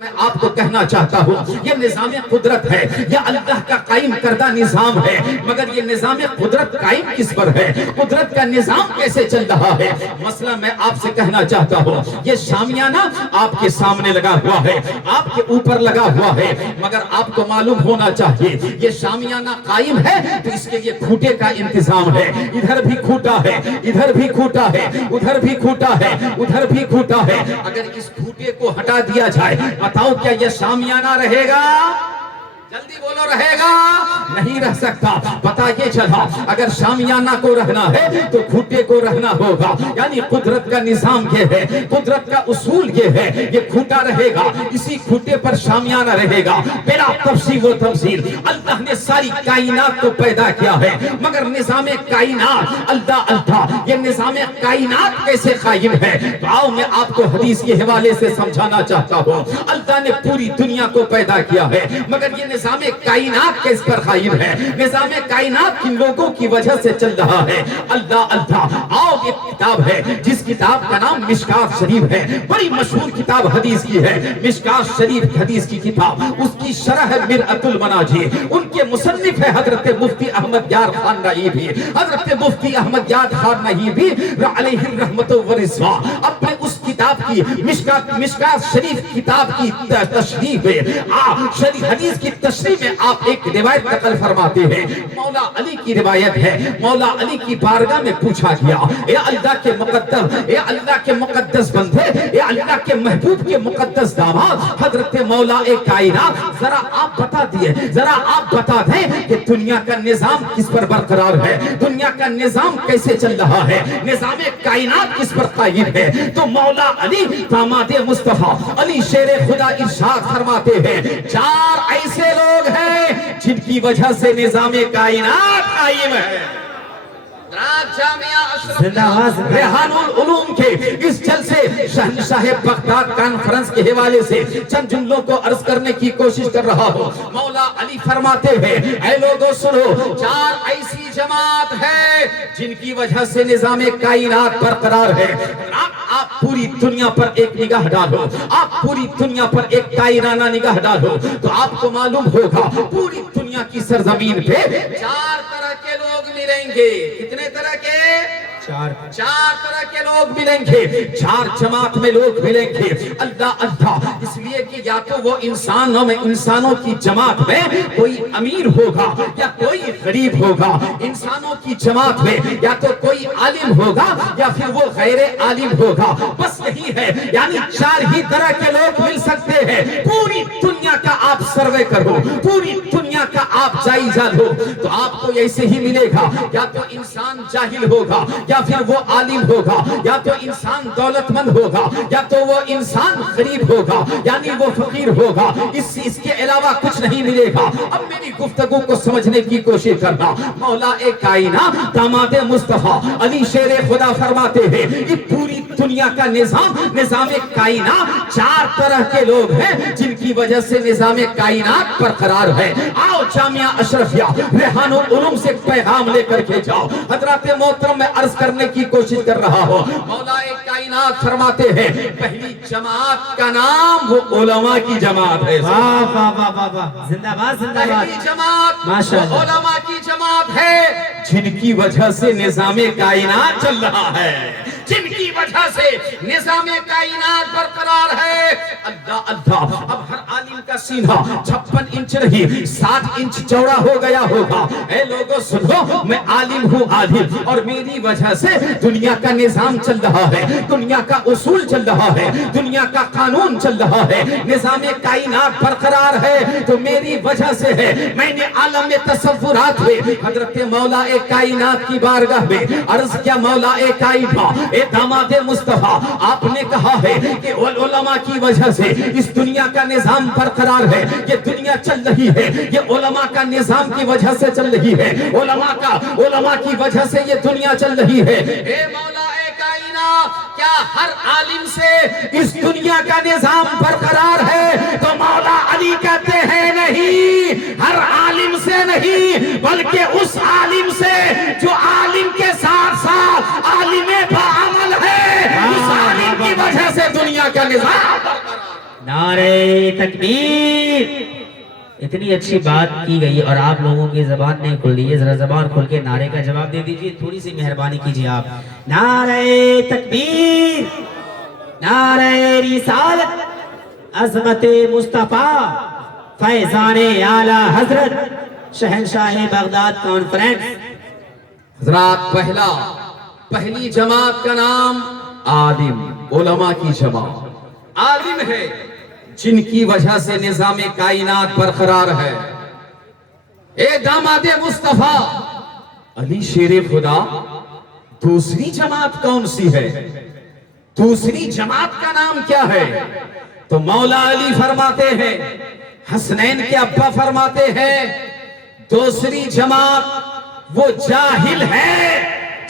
میں آپ کو کہنا چاہتا ہوں یہ نظام قدرت ہے، یہ اللہ کا قائم کردہ نظام ہے، مگر یہ نظام قدرت قائم کس پر ہے؟ قدرت کا نظام کیسے چل رہا ہے؟ مسئلہ میں آپ سے کہنا چاہتا ہوں یہ شامیانہ آپ کے سامنے لگا ہوا ہے، آپ کے اوپر لگا ہوا ہے، مگر آپ کو معلوم ہونا چاہیے یہ شامیانہ قائم ہے تو اس کے لیے کھوٹے کا انتظام ہے، ادھر بھی کھوٹا ہے، ادھر بھی کھوٹا ہے، ادھر بھی کھوٹا ہے، ادھر بھی کھوٹا ہے۔ اگر اس کھوٹے کو ہٹا دیا جائے بتاؤ کیا یہ شامیانہ رہے گا؟ جلدی بولو، رہے گا؟ نہیں رہ سکتا۔ پتہ یہ چلا اگر شامیانہ کو رہنا ہے تو کھوٹے کو رہنا ہوگا، یعنی قدرت کا نظام یہ ہے، قدرت کا اصول یہ ہے، یہ کھوٹا رہے گا، اسی کھوٹے پر شامیانہ رہے گا بلا تفصیل و تفصیل۔ اللہ نے ساری کائنات کو پیدا کیا ہے مگر نظام کائنات اللہ یہ نظام کائنات کیسے قائم ہے؟ تو آؤ میں آپ کو حدیث کے حوالے سے سمجھانا چاہتا ہوں۔ اللہ نے پوری دنیا کو پیدا کیا ہے مگر یہ نظام کائنات کس پر قائم ہے؟ نظام کائنات کن لوگوں کی وجہ سے چل رہا ہے؟ اللہ آؤ ایک کتاب ہے جس کتاب کا نام مشکات شریف ہے، بڑی مشہور کتاب حدیث کی ہے، مشکات شریف حدیث کی کتاب، اس کی شرح ہے مرعۃ المناجی، ان کے مصنف ہے حضرت مفتی احمد یار خان نائیبی، حضرت مفتی احمد یار خان نائیبی علیہ الرحمت والرضوان اپنے اس کتاب کی مشکات شریف کتاب کی تشریح میں حدیث کی تشریح میں آپ ایک روایت نقل فرماتے ہیں، مولا علی کی روایت ہے، مولا علی کی بارگاہ میں پوچھا گیا اے اللہ کے مقدس، اے اللہ کے مقدس بندے، اے اللہ کے محبوب کے مقدس داماد حضرت مولا کائنات ذرا آپ بتا دیے، ذرا آپ بتا دیں کہ دنیا کا نظام کس پر برقرار ہے، دنیا کا نظام کیسے چل رہا ہے، نظام کائنات کس پر قائم ہے؟ تو مولا علی داماد مصطفیٰ علی شیر خدا ارشاد فرماتے ہیں چار ایسے لوگ ہیں جن کی وجہ سے نظام کائنات قائم ہے۔ جامعہ اشرف ریحان العلوم کے اس جلسے شہنشاہ بغداد کانفرنس کے حوالے سے چند جملوں کو عرض کرنے کی کوشش کر رہا ہوں۔ مولا علی فرماتے ہیں اے لوگوں سنو، چار ایسی جماعت ہے جن کی وجہ سے نظام کائنات برقرار ہے۔ آپ پوری دنیا پر ایک نگاہ ڈالو، آپ پوری دنیا پر ایک دائرانہ نگاہ ڈالو تو آپ کو معلوم ہوگا پوری دنیا کی سرزمین پہ چار طرح کے لوگ ملیں گے۔ کتنے طرح کے؟ چار طرح کے لوگ ملیں گے، چار جماعت میں لوگ ملیں گے۔ اللہ اس لیے کہ یا تو وہ انسانوں کی جماعت میں کوئی امیر ہوگا یا کوئی غریب ہوگا، انسانوں کی جماعت میں یا تو کوئی عالم ہوگا یا پھر وہ غیر عالم ہوگا، بس یہی ہے، یعنی چار ہی طرح کے لوگ مل سکتے ہیں۔ پوری دنیا کا آپ سروے کرو، پوری دنیا کا آپ جائزہ لو تو آپ کو ایسے ہی ملے گا، یا تو انسان جاہل ہوگا یا پھر وہ عالم ہوگا، یا تو انسان دولت مند ہوگا یا تو وہ انسان غریب ہوگا، یعنی وہ فقیر ہوگا، اس کے علاوہ کچھ نہیں ملے گا۔ اب میری گفتگو کو سمجھنے کی کوشش کرنا، مولا کائنات داماد مصطفیٰ علی شیر خدا فرماتے ہیں یہ پوری دنیا کا نظام کائنات چار طرح کے لوگ ہیں جن کی وجہ سے نظام کائنات برقرار ہے۔ آؤ جامعہ اشرفیہ ریحان العلوم سے پیغام لے کر کے جاؤ۔ حضرات محترم میں عرض کرنے کی کوشش کر رہا ہوں، مولا کائنات فرماتے ہیں پہلی جماعت کا نام وہ علماء کی جماعت ہے۔ زندہ باد زندہ باد۔ پہلی جماعت وہ علماء کی جماعت ہے جن کی وجہ سے نظام کائنات چل رہا ہے، جن کی وجہ سے نظام کائنات برقرار ہے۔ اللہ اب ہر عالم کا سینہ 56 انچ نہیں 60 انچ چوڑا ہو گیا ہوگا۔ اے لوگوں سنو، میں عالم ہوں عالم، اور میری وجہ سے دنیا کا نظام چل رہا ہے، دنیا کا اصول چل رہا ہے، دنیا کا قانون چل رہا ہے، نظام کائنات برقرار ہے تو میری وجہ سے ہے۔ میں نے عالم تصورات میں حضرت مولا کائنات کی بارگاہ میں عرض کیا، مولا کائنات اے داماد مصطفیٰ آپ نے کہا ہے کہ علماء کی وجہ سے اس دنیا کا نظام برقرار ہے، یہ دنیا چل رہی ہے، یہ علماء کا نظام کی وجہ سے چل رہی ہے، علماء کی وجہ سے یہ دنیا چل رہی ہے۔ اے مولا کائنات کیا ہر عالم سے اس دنیا کا نظام برقرار ہے؟ تو مولا علی کہتے ہیں نہیں، ہر عالم سے نہیں بلکہ اس عالم سے جو عالم کے ساتھ ساتھ عالم بعمل ہے، اس عالم کی وجہ سے دنیا کا نظام برقرار ہے۔ نعرہ تکبیر. اتنی اچھی بات کی گئی اور آپ لوگوں کی زبان نہیں کھل رہی ہے. ذرا زبان کھل کے نعرے کا جواب دے دیجئے. تھوڑی سی مہربانی کیجئے آپ. نعرہ تکبیر، نعرہ رسالت، عظمت مصطفیٰ، فیضان اعلی حضرت شہنشاہ بغداد کانفرنس. حضرات، پہلی جماعت کا نام عالم، علماء کی جماعت. عالم ہے جن کی وجہ سے نظام کائنات برقرار ہے. اے داماد مصطفیٰ علی شیر خدا، دوسری جماعت کون سی ہے؟ دوسری جماعت کا نام کیا ہے؟ تو مولا علی فرماتے ہیں، حسنین کے ابا فرماتے ہیں، دوسری جماعت وہ جاہل ہے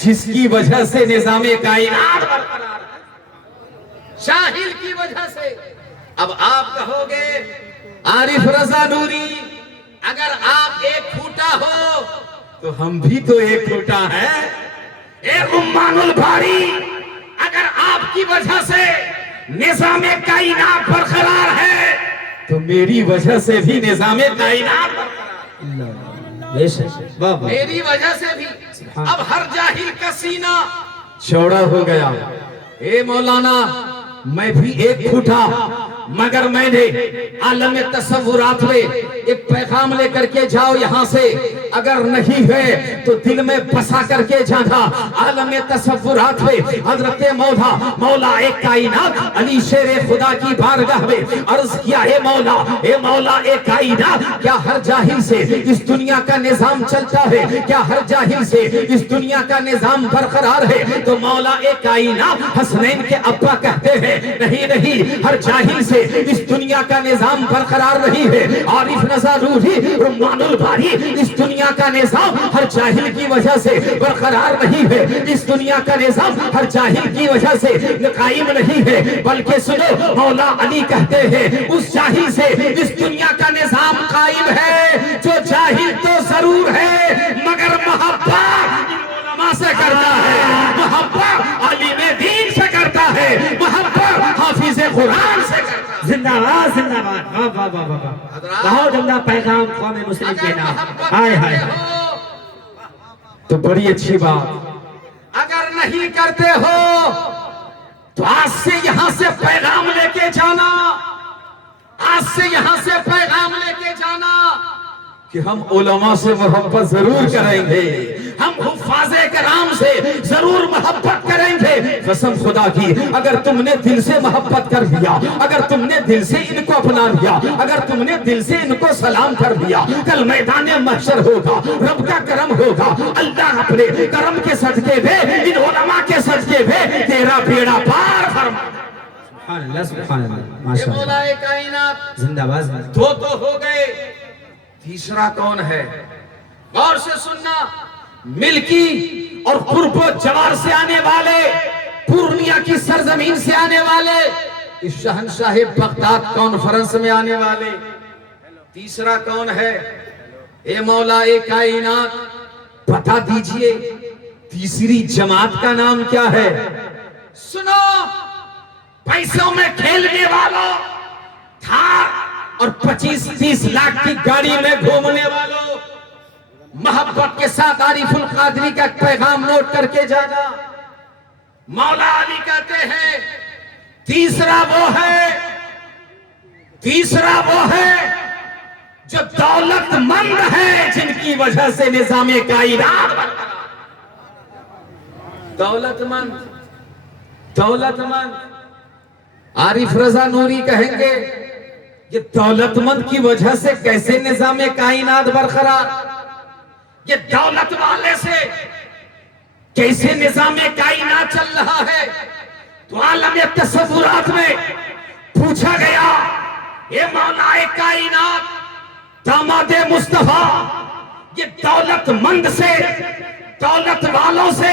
جس کی وجہ سے نظام کائنات برقرار ہے. جاہل کی وجہ سے. اب آپ کہو گے عارف رضا نوری، اگر آپ ایک پھوٹا ہو تو ہم بھی تو ایک پھوٹا ہے. اے رمان الباری، اگر آپ کی وجہ سے نظام کائنات برقرار ہے تو میری وجہ سے بھی نظام کائنات برقرار ہے. بے شک. میری وجہ سے بھی. اب ہر جاہل کا سینہ چوڑا ہو گیا. اے مولانا، میں بھی ایک پھوٹا، مگر میں نے عالم تصورات میں ایک پیغام لے کر کے جاؤ یہاں سے. اگر نہیں ہے تو دل میں بسا کر کے جانا. عالم تصورات میں حضرت مولا ایک کائنات علی شیر خدا کی بارگاہ میں عرض کیا، اے مولا ایک کائنات، کیا ہر جاہل سے اس دنیا کا نظام چلتا ہے؟ کیا ہر جاہل سے اس دنیا کا نظام برقرار ہے؟ تو مولا ایک کائنات حسنین کے ابا کہتے ہیں، نہیں، ہر جاہل سے اس دنیا کا نظام برقرار نہیں ہے. عارف رضا نوری، رمان الباری، اس دنیا کا نظام ہر جاہل کی وجہ سے برقرار نہیں ہے. اس دنیا کا نظام ہر جاہل کی وجہ سے قائم نہیں ہے، بلکہ سنو، مولا علی کہتے ہیں اس جاہل سے اس دنیا کا نظام قائم ہے جو جاہل تو ضرور ہے مگر محبت علماء سے کرتا ہے، محبت عالم دین سے کرتا ہے، محبت حافظ قرآن سے کرتا ہے. زندہ باد، زندہ باد. واہ واہ واہ واہ. بہت عمدہ پیغام قوم مسلم کے نام. ہائے ہائے. تو بڑی اچھی بات. اگر نہیں کرتے ہو تو آج سے یہاں سے پیغام لے کے جانا، آج سے یہاں سے پیغام لے کے جانا کہ ہم علماء سے محبت ضرور کریں گے، ہم حفاظ کرام سے ضرور محبت کریں گے. قسم خدا کی، اگر تم نے دل سے محبت کر دیا، اگر تم نے دل سے ان کو اپنا لیا، اگر تم نے دل سے ان کو سلام کر دیا، کل میدان محشر ہوگا، رب کا کرم ہوگا. اللہ اپنے کرم کے صدقے دے، ان علماء کے صدقے دے، تیرا بیڑا پار فرما. سبحان اللہ، سبحان اللہ. ماشاء اللہ. مولا کائنات. زندہ باد. دو تو ہو گئے، تیسرا کون ہے؟ غور سے سننا. ملکی اور قرب و جوار سے آنے والے، پورنیا کی سرزمین سے آنے والے، اس شہنشاہ بغداد کانفرنس میں آنے والے. تیسرا کون ہے؟ اے مولا کائنات، بتا دیجئے تیسری جماعت کا نام کیا ہے؟ سنو، پیسوں میں کھیلنے والوں، تھار اور 25-30 لاکھ کی گاڑی میں گھومنے والوں، محبت کے ساتھ عارف القادری کا پیغام نوٹ کر کے جانا. مولا علی کہتے ہیں تیسرا وہ ہے جو دولت مند ہے جن کی وجہ سے نظام کائنات برقرار. دولت مند. عارف رضا نوری کہیں گے یہ دولت مند کی وجہ سے کیسے نظام کائنات برقرار؟ یہ دولت والے سے کیسے نظام کائنات چل رہا ہے؟ تو عالم تصورات میں پوچھا گیا، یہ مولا کائنات داماد مصطفیٰ، یہ دولت مند سے، دولت والوں سے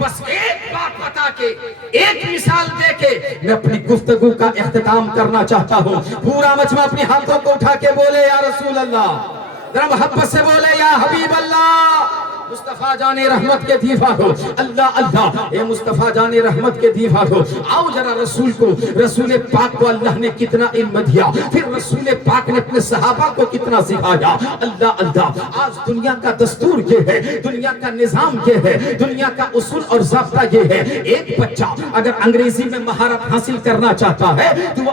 بس ایک بات بتا کے، ایک مثال دے کے میں اپنی گفتگو کا اختتام کرنا چاہتا ہوں۔ پورا مجمع اپنی ہاتھوں کو اٹھا کے بولے یا رسول اللہ، ذرا محبت سے بولے یا حبیب اللہ۔ مصطفیٰ جان رحمت کے دیوار ہو، اللہ اللہ، اے مصطفیٰ جان رحمت کے دیوار ہو، آؤ ذرا رسول پاک کو اللہ نے کتنا علم دیا، پھر رسول پاک نے اپنے صحابہ کو کتنا سکھایا۔ اللہ اللہ، آج دنیا کا دستور یہ ہے، دنیا کا نظام یہ ہے، دنیا کا اصول اور ضابطہ یہ ہے، ایک بچہ اگر انگریزی میں مہارت حاصل کرنا چاہتا ہے تو وہ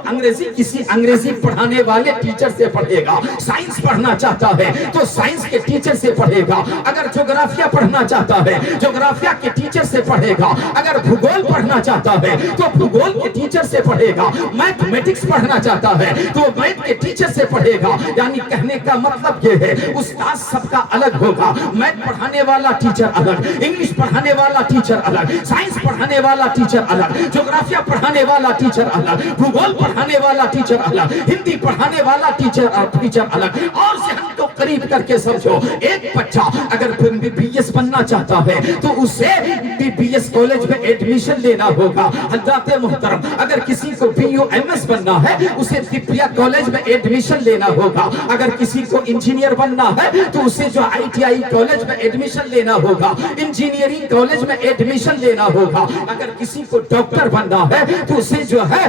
کسی انگریزی پڑھانے والے ٹیچر سے پڑھے گا، سائنس پڑھنا چاہتا ہے تو سائنس کے ٹیچر سے پڑھے گا، اگر جغرافیہ پڑھنا چاہتا ہے جغرافیہ کے ٹیچر سے پڑھے گا، اگر بھگول پڑھنا چاہتا ہے تو بھگول کے ٹیچر سے پڑھے گا، میتھمیٹکس پڑھنا چاہتا ہے تو میتھ کے ٹیچر سے پڑھے گا۔ یعنی کہنے کا مطلب یہ ہے استاد سب کا الگ ہوگا، میتھ پڑھانے والا ٹیچر الگ، انگلش پڑھانے والا ٹیچر الگ، سائنس پڑھانے والا ٹیچر الگ، جغرافیہ پڑھانے والا ٹیچر الگ، بھگول پڑھانے والا ٹیچر الگ، ہندی پڑھانے والا ٹیچر الگ۔ اور ذہن کو قریب کر کے سمجھو، ایک بچہ اگر بی ایس بننا چاہتا ہے تو اسے بی ایس کالج میں ایڈمیشن لینا ہوگا۔ حضرات محترم، اگر کسی کو بی یو ایم ایس بننا ہے اسے دپیا کالج میں ایڈمیشن لینا ہوگا، اگر کسی کو انجینئر بننا ہے تو اسے جو آئی ٹی آئی کالج میں ایڈمیشن لینا ہوگا، انجینئرنگ کالج میں ایڈمیشن لینا ہوگا، اگر کسی کو ڈاکٹر بننا ہے تو اسے جو ہے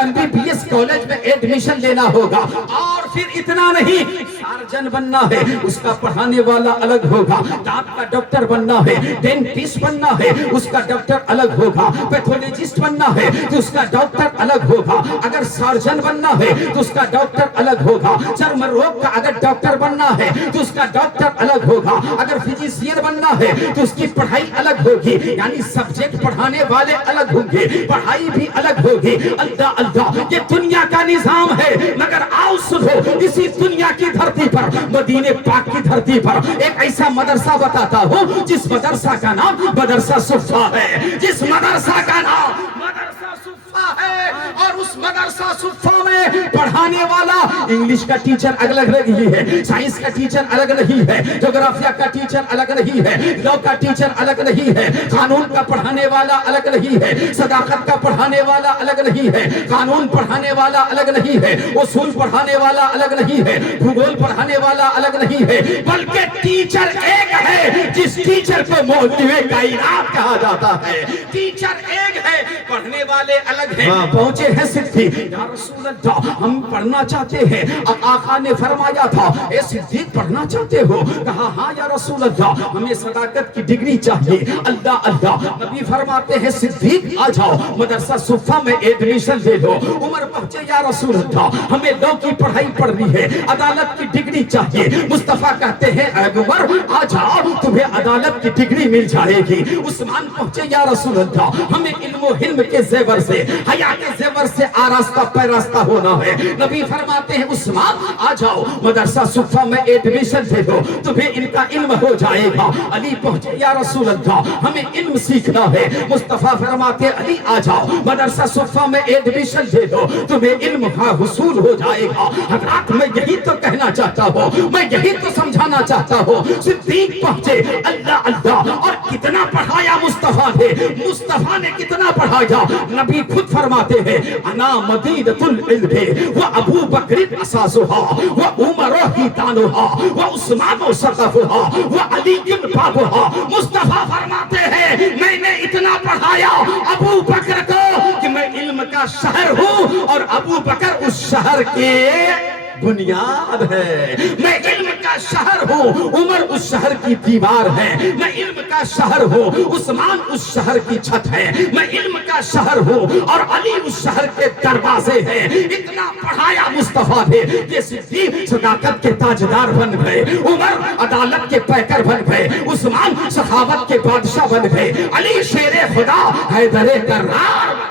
M B B S college میں ایڈمیشن لینا ہوگا۔ اور پھر اتنا نہیں، سرجن بننا ہے اس کا پڑھانے والا الگ ہوگا، دانت کا ڈاکٹر بننا ہے، ڈینٹسٹ بننا ہے اس کا ڈاکٹر الگ ہوگا، پیتھولوجسٹ بننا ہے تو اس کا ڈاکٹر الگ ہوگا، اگر سرجن بننا ہے تو اس کا ڈاکٹر الگ ہوگا، چرم روگ کا اگر ڈاکٹر بننا ہے تو اس کا ڈاکٹر الگ ہوگا، اگر فزیشین بننا ہے تو اس کی پڑھائی الگ ہوگی، یعنی سبجیکٹ پڑھانے والے الگ ہوں گے، پڑھائی بھی الگ ہوگی۔ اللہ اللہ، یہ دنیا کا نظام ہے، مگر آؤ سنو، اسی دنیا کی دھرتی پر، مدینے پاک کی دھرتی پر ایک ایسا مدرسہ بتاتا ہوں جس مدرسہ کا نام مدرسہ صفا ہے، جس مدرسہ کا نام مدرسہ صفا ہے، اور اس مدرسہ صفا میں پڑھانے والا انگلش کا ٹیچر الگ نہیں ہے، سائنس کا ٹیچر الگ نہیں ہے، جغرافیہ کا ٹیچر الگ نہیں ہے، لاء کا ٹیچر الگ نہیں ہے، قانون کا پڑھانے والا الگ نہیں ہے، صداقت کا پڑھانے والا الگ نہیں ہے، قانون پڑھانے والا الگ نہیں ہے، اصول پڑھانے والا الگ نہیں ہے، بھگول پڑھانے والا الگ نہیں ہے، بلکہ ٹیچر ایک ہے، جس ٹیچر کو معلم کائنات کہا جاتا ہے۔ ٹیچر ایک ہے، پڑھنے والے الگ ہیں۔ پہنچے ہیں صدیق، یا رسول اللہ ہم پڑھنا چاہتے ہیں۔ آقا نے فرمایا تھا اے صدیق پڑھنا چاہتے ہو؟ کہا ہاں یا رسول اللہ ہمیں صداقت کی ڈگری چاہیے۔ اللہ اللہ، نبی فرماتے ہیں صدیق آ جاؤ مدرسہ صفا میں ایڈمیشن لے لو۔ عمر پہنچے یا رسول اللہ ہمیں لاء کی پڑھائی پڑھنی ہے، عدالت کی ڈگری چاہیے۔ مصطفیٰ کہتے ہیں اے عمر آ جاؤ تمہیں عدالت کی ڈگری مل جائے گی۔ عثمان پہنچے یا رسول اللہ ہمیں علم و حلم کے زیور سے، حیا کے زیور سے آراستہ پیراستہ ہونا ہے۔ نبی فرماتے ہیں عثمان آ جاؤ مدرسہ صفا میں ایڈمیشن دے دو، تمہیں ان کا علم ہو جائے گا۔ علی پہنچے یا رسول اللہ ہمیں علم سیکھنا ہے۔ مصطفیٰ فرماتے علی آ جاؤ مدرسہ صفا میں ایڈمیشن دے دو، تمہیں علم کا حصول ہو جائے گا۔ حضرات میں یہی تو کہنا چاہتا ہوں، میں یہی تو سمجھانا چاہتا ہوں۔ صدیق پہنچے، اللہ اللہ، اور کتنا پڑھایا مصطفیٰ نے، مصطفیٰ نے کتنا پڑھایا۔ نبی خود فرماتے ہیں انا مدینۃ العلم و ابو بکر اساسها و عمر حیطانها و عثمان سقفها و علی بابها۔ مصطفیٰ فرماتے ہیں میں نے اتنا پڑھایا ابو بکر کو کہ میں علم کا شہر ہوں، اور ابو بکر اس شہر کے بنیاد ہے۔ میں علم کا شہر ہوں، عمر اس شہر کی دیوار ہے۔ میں علم کا شہر ہوں، عثمان اس شہر کی چھت ہے۔ میں علم کا شہر ہوں، اور علی اس شہر کے دروازے ہیں۔ اتنا پڑھایا مصطفیٰ نے کہ صدیق صداقت کے تاجدار بن گئے، عمر عدالت کے پیکر بن گئے، عثمان سخاوت کے بادشاہ بن گئے، علی شیر خدا حیدر کرار۔